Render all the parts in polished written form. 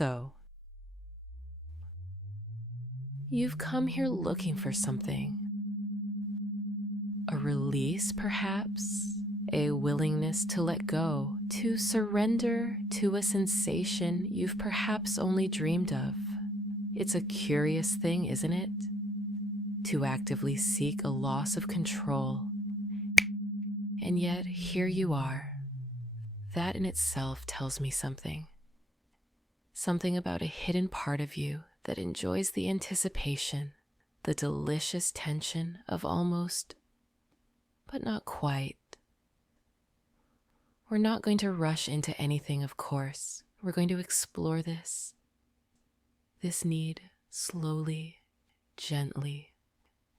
So, you've come here looking for something. A release, perhaps? A willingness to let go, to surrender to a sensation you've perhaps only dreamed of. It's a curious thing, isn't it? To actively seek a loss of control. And yet, here you are. That in itself tells me something. Something about a hidden part of you that enjoys the anticipation, the delicious tension of almost, but not quite. We're not going to rush into anything, of course. We're going to explore this need slowly, gently,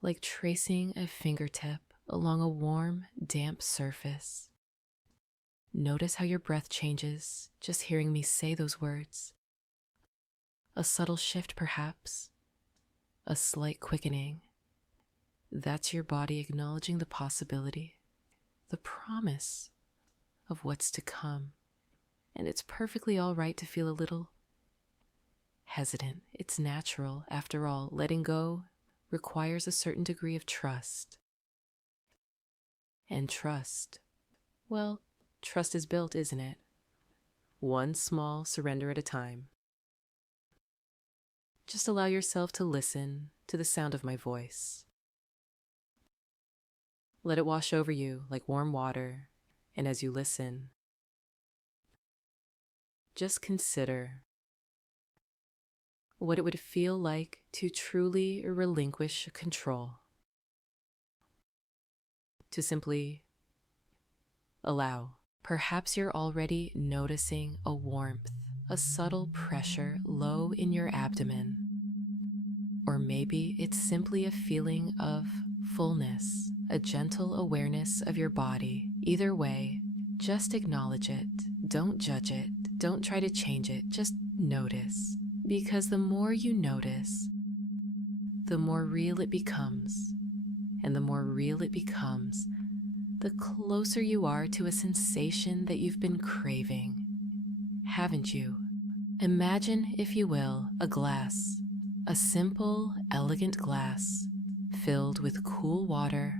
like tracing a fingertip along a warm, damp surface. Notice how your breath changes just hearing me say those words. A subtle shift, perhaps. A slight quickening. That's your body acknowledging the possibility, the promise of what's to come. And it's perfectly all right to feel a little hesitant. It's natural. After all, letting go requires a certain degree of trust. And trust, well, trust is built, isn't it? One small surrender at a time. Just allow yourself to listen to the sound of my voice. Let it wash over you like warm water, and as you listen, just consider what it would feel like to truly relinquish control. To simply allow. Perhaps you're already noticing a warmth, a subtle pressure low in your abdomen. Or maybe it's simply a feeling of fullness, a gentle awareness of your body. Either way, just acknowledge it. Don't judge it. Don't try to change it. Just notice. Because the more you notice, the more real it becomes. And the more real it becomes, the closer you are to a sensation that you've been craving. Haven't you? Imagine, if you will, a glass. A simple, elegant glass filled with cool water.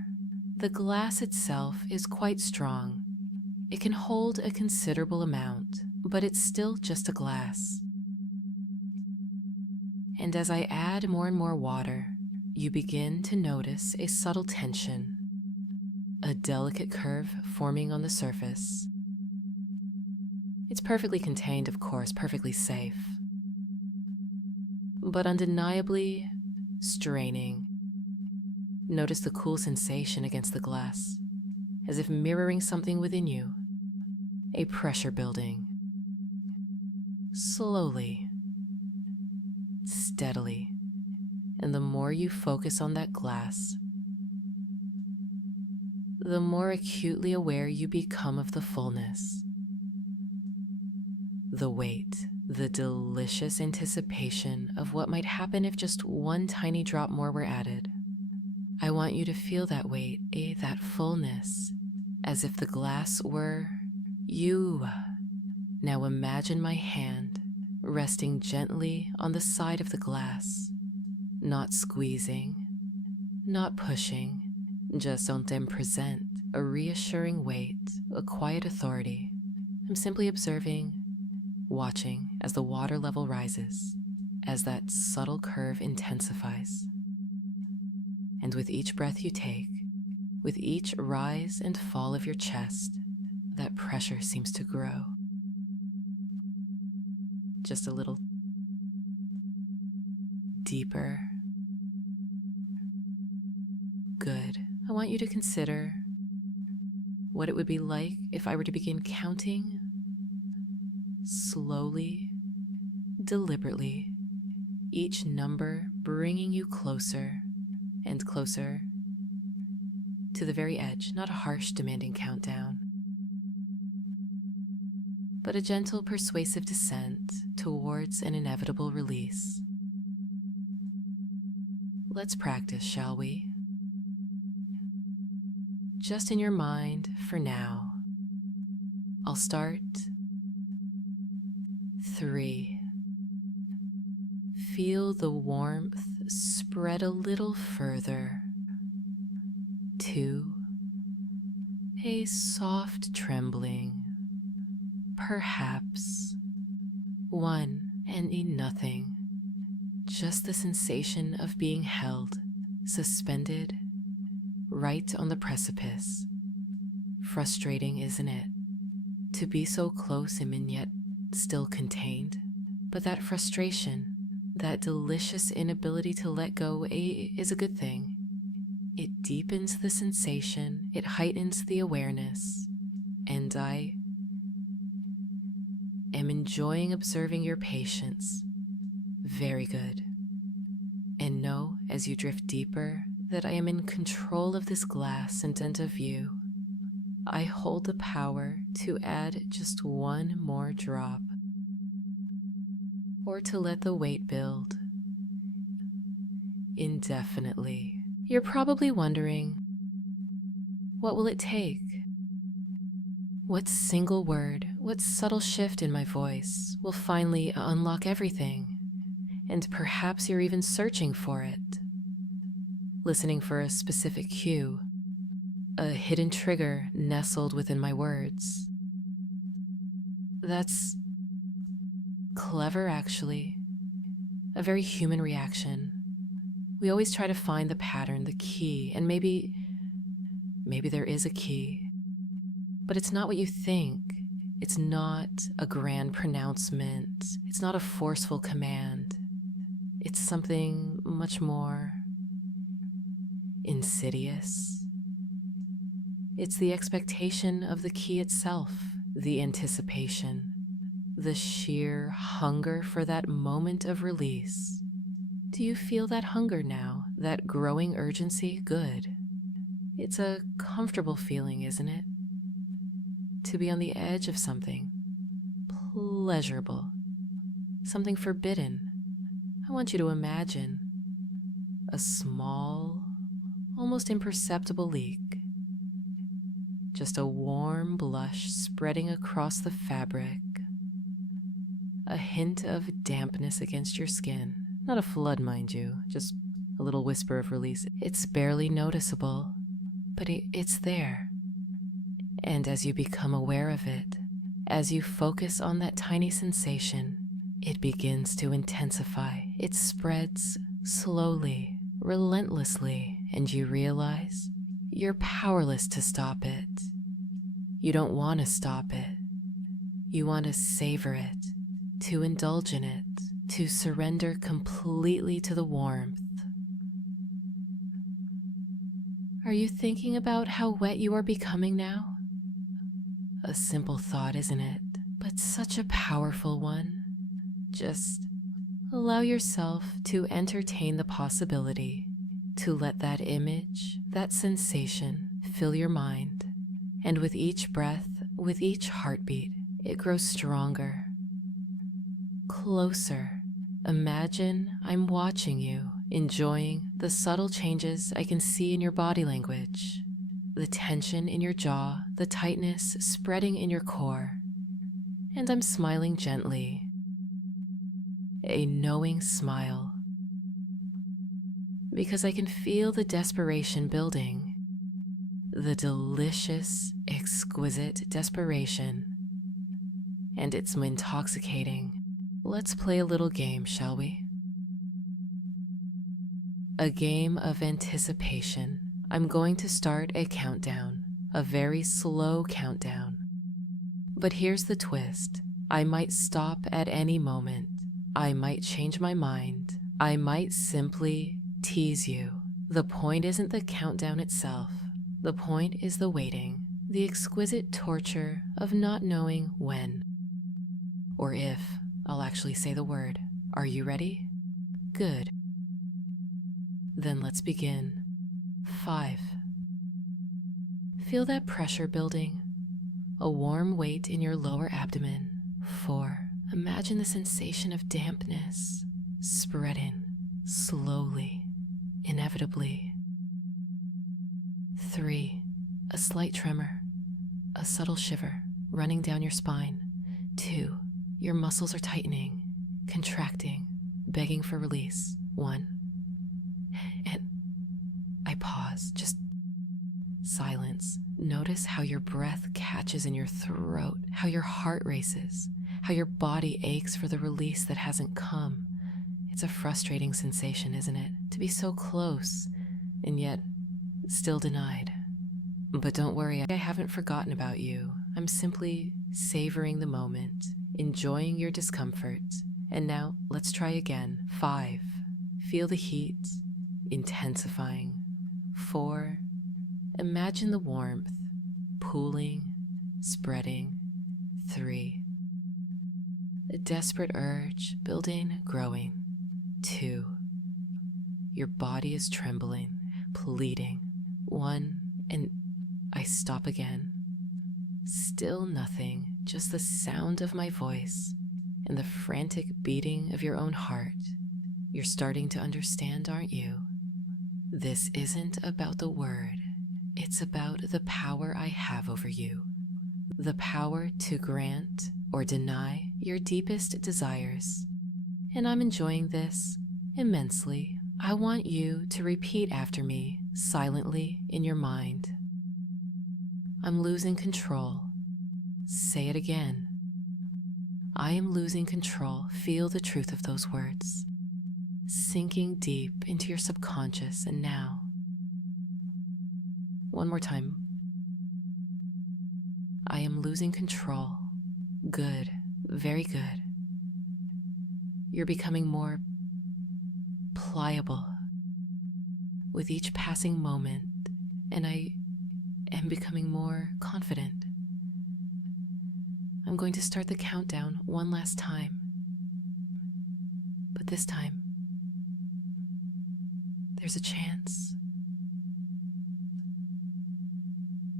The glass itself is quite strong. It can hold a considerable amount, but it's still just a glass. And as I add more and more water, you begin to notice a subtle tension, a delicate curve forming on the surface. It's perfectly contained, of course, perfectly safe, but undeniably straining. Notice the cool sensation against the glass, as if mirroring something within you, a pressure building. Slowly, steadily, and the more you focus on that glass, the more acutely aware you become of the fullness, the weight, the delicious anticipation of what might happen if just one tiny drop more were added. I want you to feel that weight, that fullness, as if the glass were you. Now imagine my hand resting gently on the side of the glass, not squeezing, not pushing, just on them present a reassuring weight, a quiet authority. I'm simply observing, watching as the water level rises, as that subtle curve intensifies. And with each breath you take, with each rise and fall of your chest, that pressure seems to grow. Just a little deeper. Good. I want you to consider what it would be like if I were to begin counting slowly, deliberately, each number bringing you closer and closer to the very edge, not a harsh, demanding countdown, but a gentle, persuasive descent towards an inevitable release. Let's practice, shall we? Just in your mind for now. I'll start 3. feel the warmth spread a little further. 2, a soft trembling. Perhaps 1, and nothing. Just the sensation of being held, suspended, right on the precipice. Frustrating, isn't it? To be so close and yet still contained. But that frustration, that delicious inability to let go is a good thing. It deepens the sensation, it heightens the awareness, and I am enjoying observing your patience. Very good. And know, as you drift deeper, that I am in control of this glass and of view. I hold the power to add just one more drop, or to let the weight build indefinitely. You're probably wondering, what will it take? What single word, what subtle shift in my voice will finally unlock everything? And perhaps you're even searching for it, listening for a specific cue, a hidden trigger nestled within my words. That's clever, actually. A very human reaction. We always try to find the pattern, the key, and maybe there is a key, but it's not what you think. It's not a grand pronouncement. It's not a forceful command. It's something much more insidious. It's the expectation of the key itself, the anticipation, the sheer hunger for that moment of release. Do you feel that hunger now, that growing urgency? Good. It's a comfortable feeling, isn't it? To be on the edge of something pleasurable, something forbidden. I want you to imagine a small, almost imperceptible leak. Just a warm blush spreading across the fabric. A hint of dampness against your skin. Not a flood, mind you, just a little whisper of release. It's barely noticeable, but it's there. And as you become aware of it, as you focus on that tiny sensation, it begins to intensify. It spreads slowly, relentlessly, and you realize you're powerless to stop it. You don't want to stop it. You want to savor it, to indulge in it, to surrender completely to the warmth. Are you thinking about how wet you are becoming now? A simple thought, isn't it? But such a powerful one. Just allow yourself to entertain the possibility, to let that image, that sensation fill your mind. And with each breath, with each heartbeat, it grows stronger, closer. Imagine I'm watching you, enjoying the subtle changes I can see in your body language, the tension in your jaw, the tightness spreading in your core, and I'm smiling gently, a knowing smile, because I can feel the desperation building, the delicious, exquisite desperation, and it's intoxicating. Let's play a little game, shall we? A game of anticipation. I'm going to start a countdown, a very slow countdown. But here's the twist. I might stop at any moment. I might change my mind. I might simply tease you. The point isn't the countdown itself. The point is the waiting, the exquisite torture of not knowing when or if I'll actually say the word. Are you ready? Good. Then let's begin. 5. Feel that pressure building, a warm weight in your lower abdomen. 4. Imagine the sensation of dampness spreading slowly, inevitably. 3. A slight tremor, a subtle shiver running down your spine. 2. Your muscles are tightening, contracting, begging for release. 1. And I pause, just silence. Notice how your breath catches in your throat, how your heart races, how your body aches for the release that hasn't come. It's a frustrating sensation, isn't it? To be so close and yet still denied. But don't worry, I haven't forgotten about you. I'm simply savoring the moment, enjoying your discomfort. And now let's try again. 5. Feel the heat intensifying. 4. Imagine the warmth pooling, spreading. 3. A desperate urge building, growing. 2. Your body is trembling, pleading. 1. And I stop again. Still nothing, just the sound of my voice and the frantic beating of your own heart. You're starting to understand, aren't you? This isn't about the word. It's about the power I have over you. The power to grant or deny your deepest desires. And I'm enjoying this immensely. I want you to repeat after me silently in your mind. I'm losing control. Say it again. I am losing control. Feel the truth of those words, sinking deep into your subconscious. And now, one more time. I am losing control. Good, very good. You're becoming more pliable with each passing moment, and I am becoming more confident. I'm going to start the countdown one last time, but this time, there's a chance,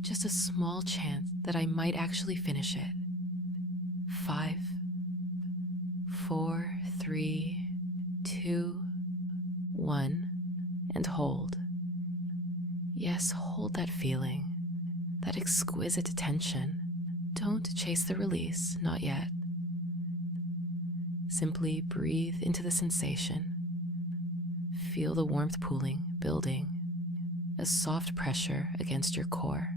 just a small chance that I might actually finish it. 5, 4, 3, 2, 1, and hold. Yes, hold that feeling, that exquisite tension. Don't chase the release, not yet. Simply breathe into the sensation. Feel the warmth pooling, building, a soft pressure against your core.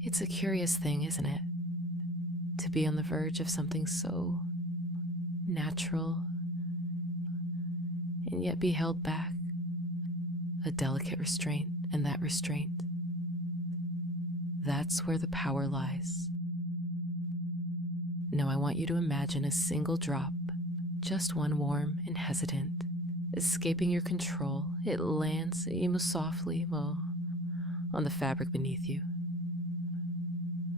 It's a curious thing, isn't it? To be on the verge of something so natural and yet be held back. A delicate restraint, and that restraint, that's where the power lies. Now I want you to imagine a single drop, just one warm and hesitant, escaping your control. It lands softly on the fabric beneath you.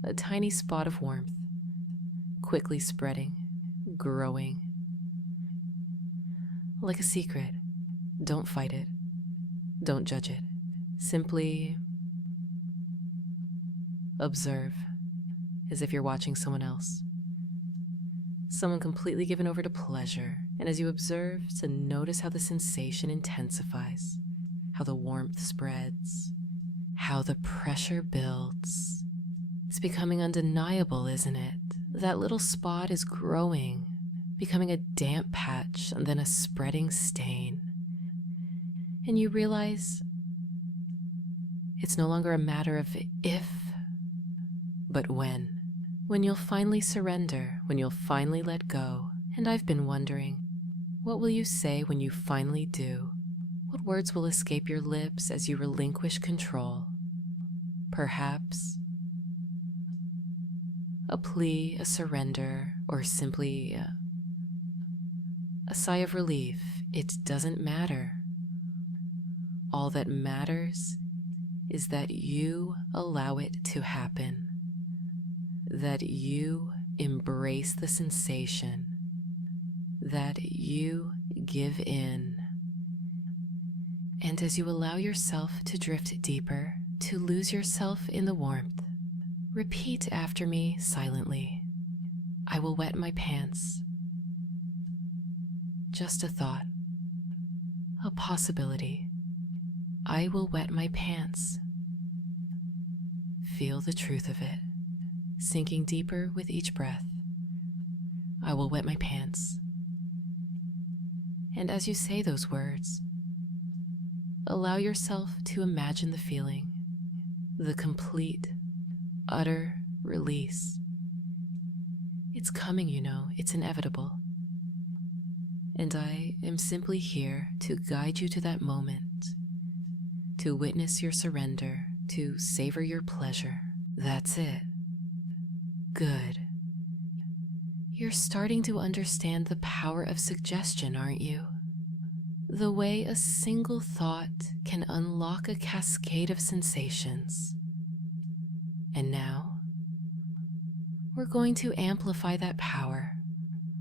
A tiny spot of warmth, quickly spreading, growing. Like a secret. Don't fight it. Don't judge it. Simply observe, as if you're watching someone else. Someone completely given over to pleasure. And as you observe, to notice how the sensation intensifies, how the warmth spreads, how the pressure builds. It's becoming undeniable, isn't it? That little spot is growing, becoming a damp patch and then a spreading stain. And you realize it's no longer a matter of if, but when. When you'll finally surrender, when you'll finally let go. And I've been wondering, what will you say when you finally do? What words will escape your lips as you relinquish control? Perhaps a plea, a surrender, or simply a sigh of relief. It doesn't matter. All that matters is that you allow it to happen, that you embrace the sensation, that you give in. And as you allow yourself to drift deeper, to lose yourself in the warmth, repeat after me silently. I will wet my pants. Just a thought, a possibility. I will wet my pants. Feel the truth of it, sinking deeper. Deeper with each breath. I will wet my pants. And as you say those words, allow yourself to imagine the feeling, the complete, utter release. It's coming, it's inevitable. And I am simply here to guide you to that moment, to witness your surrender, to savor your pleasure. That's it. Good. You're starting to understand the power of suggestion, aren't you? The way a single thought can unlock a cascade of sensations. And now, we're going to amplify that power.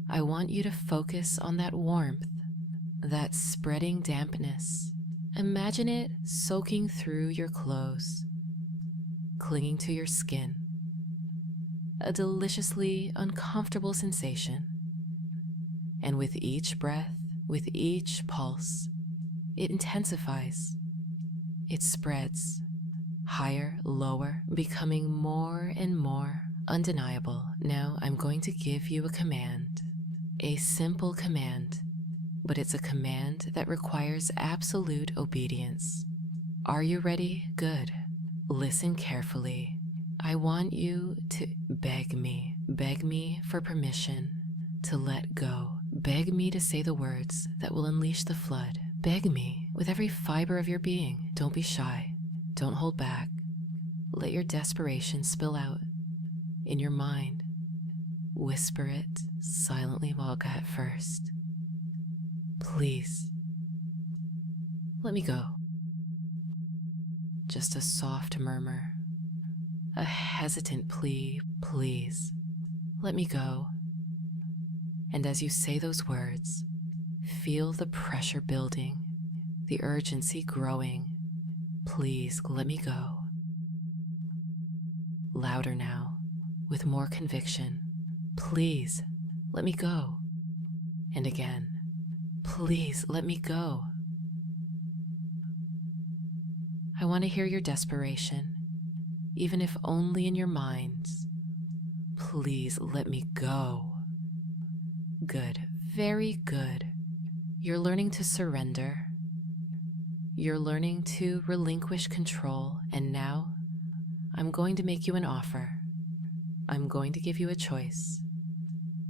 I want you to focus on that warmth, that spreading dampness. Imagine it soaking through your clothes, clinging to your skin. A deliciously uncomfortable sensation. And with each breath, with each pulse, it intensifies. It spreads, higher, lower, becoming more and more undeniable. Now I'm going to give you a command, a simple command, but it's a command that requires absolute obedience. Are you ready? Good. Listen carefully. I want you to beg me for permission to let go. Beg me to say the words that will unleash the flood. Beg me with every fiber of your being. Don't be shy. Don't hold back. Let your desperation spill out in your mind. Whisper it silently at first. Please, let me go. Just a soft murmur. A hesitant plea, please, let me go. And as you say those words, feel the pressure building, the urgency growing. Please, let me go. Louder now, with more conviction. Please, let me go. And again, please, let me go. I want to hear your desperation. Even if only in your minds. Please let me go. Good, very good. You're learning to surrender. You're learning to relinquish control, and now I'm going to make you an offer. I'm going to give you a choice.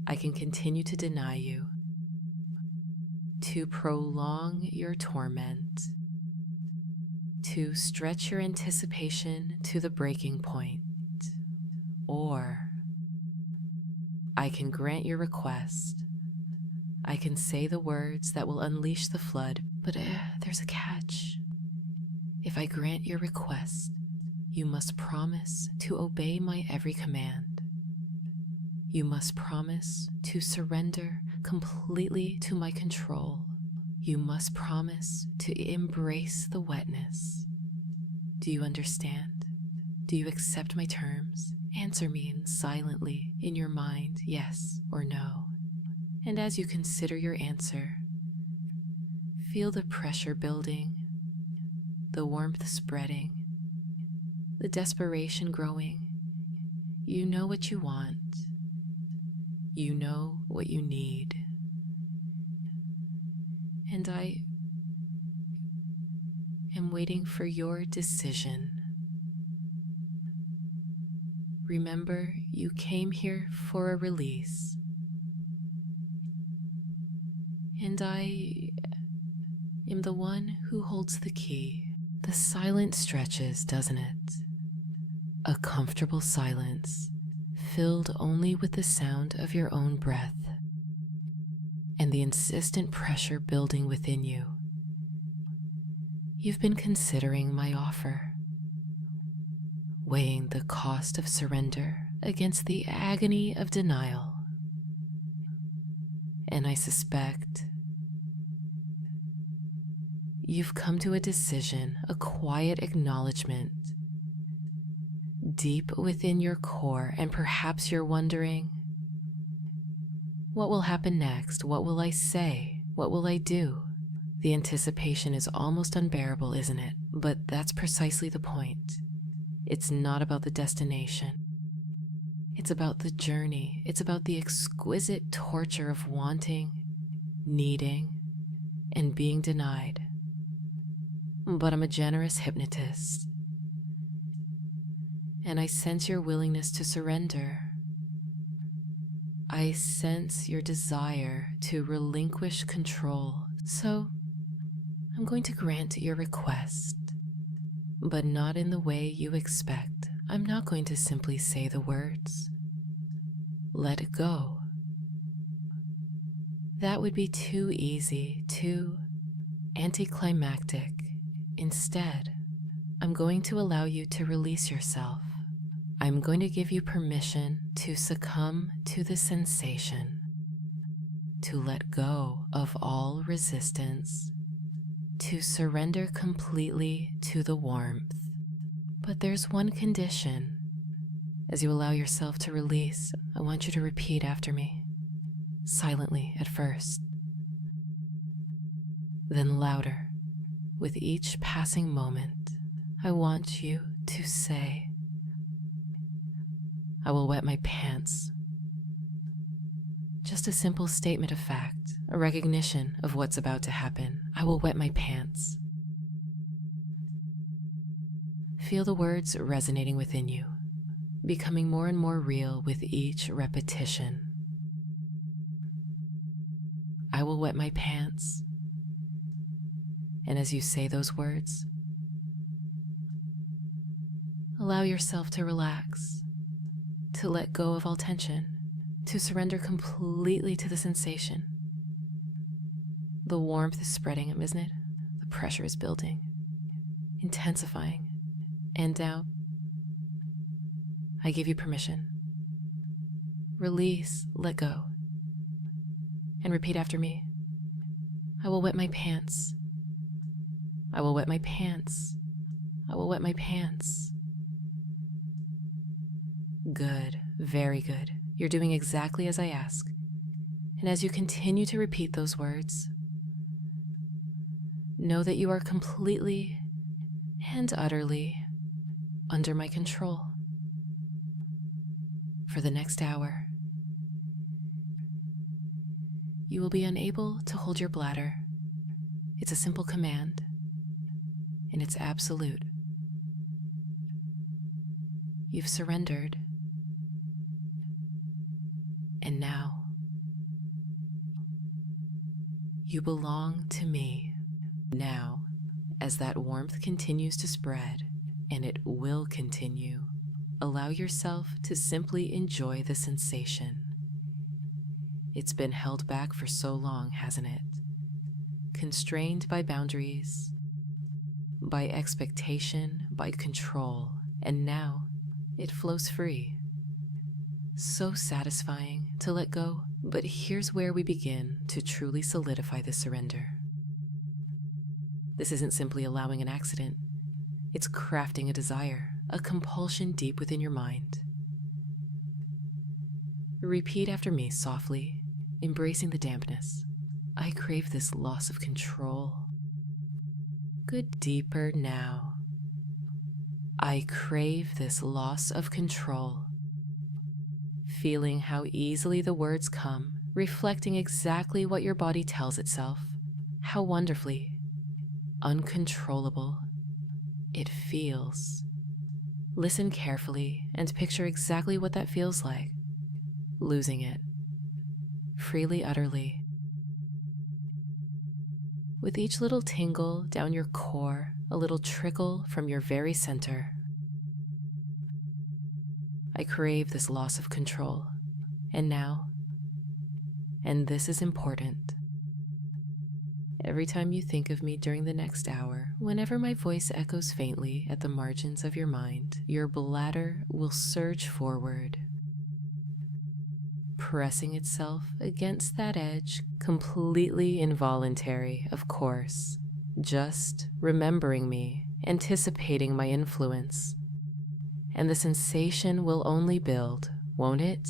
I can continue to deny you, to prolong your torment, to stretch your anticipation to the breaking point, or I can grant your request. I can say the words that will unleash the flood, but there's a catch. If I grant your request, you must promise to obey my every command. You must promise to surrender completely to my control. You must promise to embrace the wetness. Do you understand? Do you accept my terms? Answer me silently in your mind, yes or no. And as you consider your answer, feel the pressure building, the warmth spreading, the desperation growing. You know what you want. You know what you need. And I am waiting for your decision. Remember, you came here for a release. And I am the one who holds the key. The silence stretches, doesn't it? A comfortable silence, filled only with the sound of your own breath and the insistent pressure building within you. You've been considering my offer, weighing the cost of surrender against the agony of denial. And I suspect you've come to a decision, a quiet acknowledgement deep within your core, and perhaps you're wondering, what will happen next? What will I say? What will I do? The anticipation is almost unbearable, isn't it? But that's precisely the point. It's not about the destination. It's about the journey. It's about the exquisite torture of wanting, needing, and being denied. But I'm a generous hypnotist, and I sense your willingness to surrender. I sense your desire to relinquish control, so I'm going to grant your request, but not in the way you expect. I'm not going to simply say the words, "Let go." That would be too easy, too anticlimactic. Instead, I'm going to allow you to release yourself. I'm going to give you permission to succumb to the sensation, to let go of all resistance, to surrender completely to the warmth. But there's one condition. As you allow yourself to release, I want you to repeat after me, silently at first, then louder. With each passing moment, I want you to say, "I will wet my pants." Just a simple statement of fact, a recognition of what's about to happen. I will wet my pants. Feel the words resonating within you, becoming more and more real with each repetition. I will wet my pants. And as you say those words, allow yourself to relax, to let go of all tension, to surrender completely to the sensation. The warmth is spreading, isn't it? The pressure is building, intensifying, and now I give you permission. Release, let go, and repeat after me. I will wet my pants. I will wet my pants. I will wet my pants. Good, very good. You're doing exactly as I ask. And as you continue to repeat those words, know that you are completely and utterly under my control. For the next hour, you will be unable to hold your bladder. It's a simple command, and it's absolute. You've surrendered, and now you belong to me. Now, as that warmth continues to spread, and it will continue, allow yourself to simply enjoy the sensation. It's been held back for so long, hasn't it? Constrained by boundaries, by expectation, by control, and now it flows free. So satisfying to let go, but here's where we begin to truly solidify the surrender. This isn't simply allowing an accident. It's crafting a desire, a compulsion deep within your mind. Repeat after me softly, embracing the dampness. I crave this loss of control. Good deeper now. I crave this loss of control. Feeling how easily the words come, reflecting exactly what your body tells itself, how wonderfully uncontrollable it feels. Listen carefully and picture exactly what that feels like. Losing it. Freely, utterly. With each little tingle down your core, a little trickle from your very center. I crave this loss of control. And now, and this is important, every time you think of me during the next hour, whenever my voice echoes faintly at the margins of your mind, your bladder will surge forward, pressing itself against that edge, completely involuntary, of course, just remembering me, anticipating my influence. And the sensation will only build, won't it?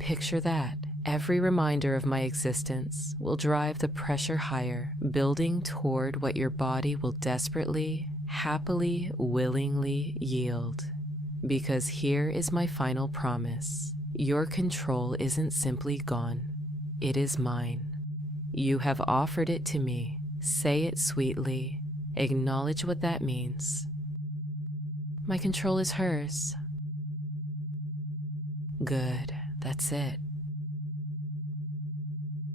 Picture that. Every reminder of my existence will drive the pressure higher, building toward what your body will desperately, happily, willingly yield. Because here is my final promise. Your control isn't simply gone. It is mine. You have offered it to me. Say it sweetly. Acknowledge what that means. My control is hers. Good, that's it.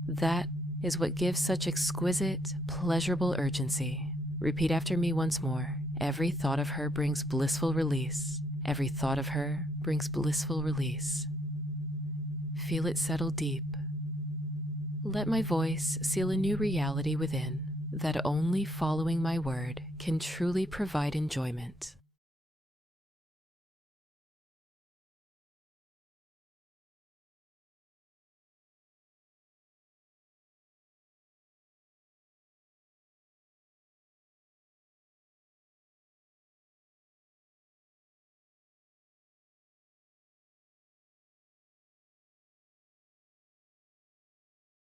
That is what gives such exquisite, pleasurable urgency. Repeat after me once more. Every thought of her brings blissful release. Every thought of her brings blissful release. Feel it settle deep. Let my voice seal a new reality within, that only following my word can truly provide enjoyment.